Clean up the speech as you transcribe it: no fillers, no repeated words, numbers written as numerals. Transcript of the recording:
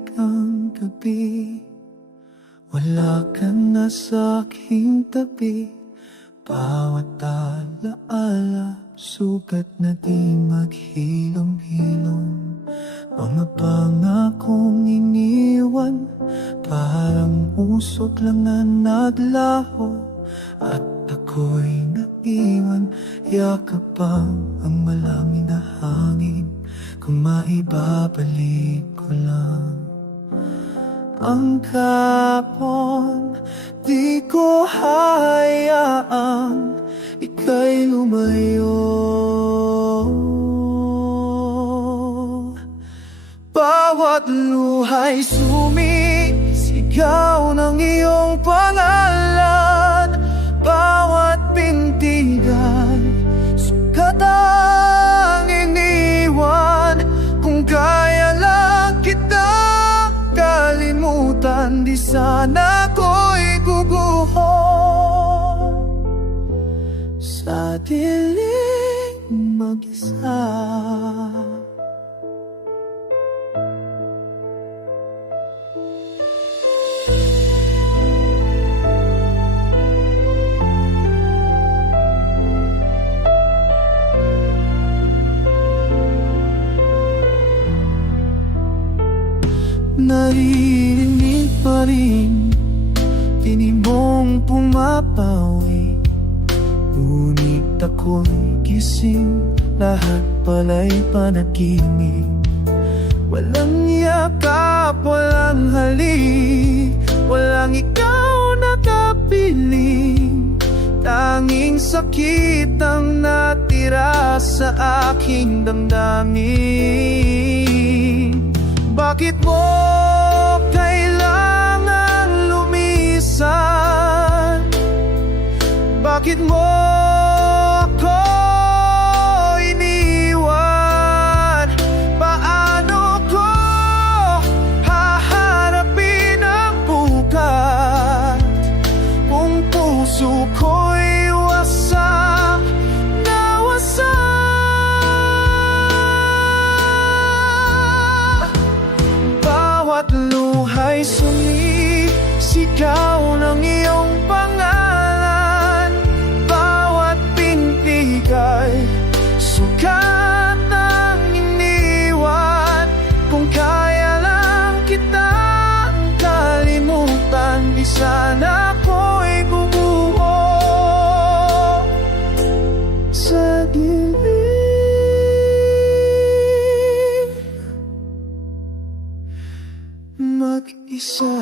tahimik ang gabi, wala ka na sa'king tabi. Bawat alaala, sugat na di maghilom-hilom. Mga pangakong iniwan, parang usok lang na naglaho. At ako'y naiwan, yakapang ang malamig na hangin. Kung maibabalik ko lang ang kahapon, di ko hayaang ika'y lumayo. Bawat luha'y sumisigaw ng iyong pangalan. Bawat pintigan, sugat ang iniwan. Kung kaya lang kita kalimutan, di sana ko'y guguho sa dilim mag-isa. Naririnig pa rin tinig mong pumapawi, ngunit ako'y gising, lahat pala'y panaginip. Walang yakap, walang halik, walang ikaw nakapiling. Tanging sakit ang natira sa aking damdamin. Bakit mo kailangan lumisan? Bakit mo ako iniwan? Paano ko haharapin ang bukas kung puso ko'y wasak na wasak? Luha'y sumisigaw ng iyong pangalan. Bawat pintigay, sugat ang iniwan. Kung kaya lang kitang kalimutan, di sana ako'y guguho sa dilim mag-isa.